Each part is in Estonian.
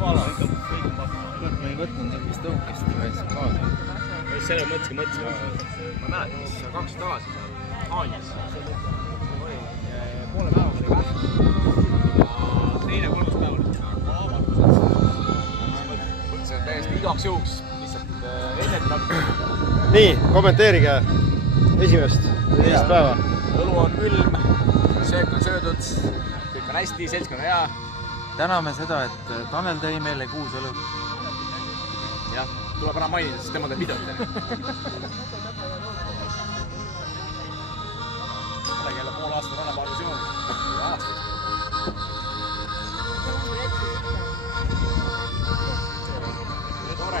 Ma ei võtnud neid vist tõukest ühes kaasa. Selle mõtlesin. Ma mäletan, mis 2 tagasi Haanjas. Poole päeva oli vähem. Ja teine 3. päev oli mõtlesin täiesti igaks juhuks lihtsalt ennetab. Nii, kommenteerige esimest või teist päeva. Õlu on külm, söök on söödud, kõik on hästi, seltskond on hea. Täname seda, et Tanel tõi meile 6 õlut. Jah, tuleb ära mainida, sest tema teeb videot. Midagi jälle pool aastat rannapaarvisiooni. Tore.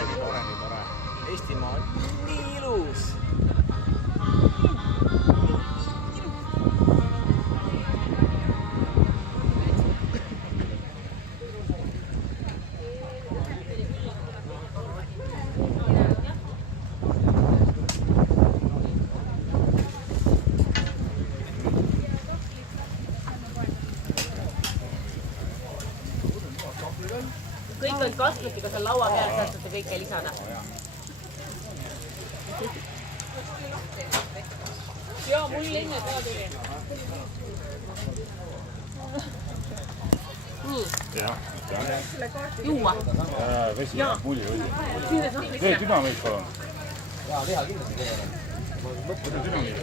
Eestimaa on nii ilus. Kõik on kastletiga seal laua peal, saate kõike lisada. Jaa, mul enne ka tuli. Nii. Juua. Vesi, mulli. Tee dünamiit, palun. Jaa, liha kindlasti teeme. Võtta dünamiit.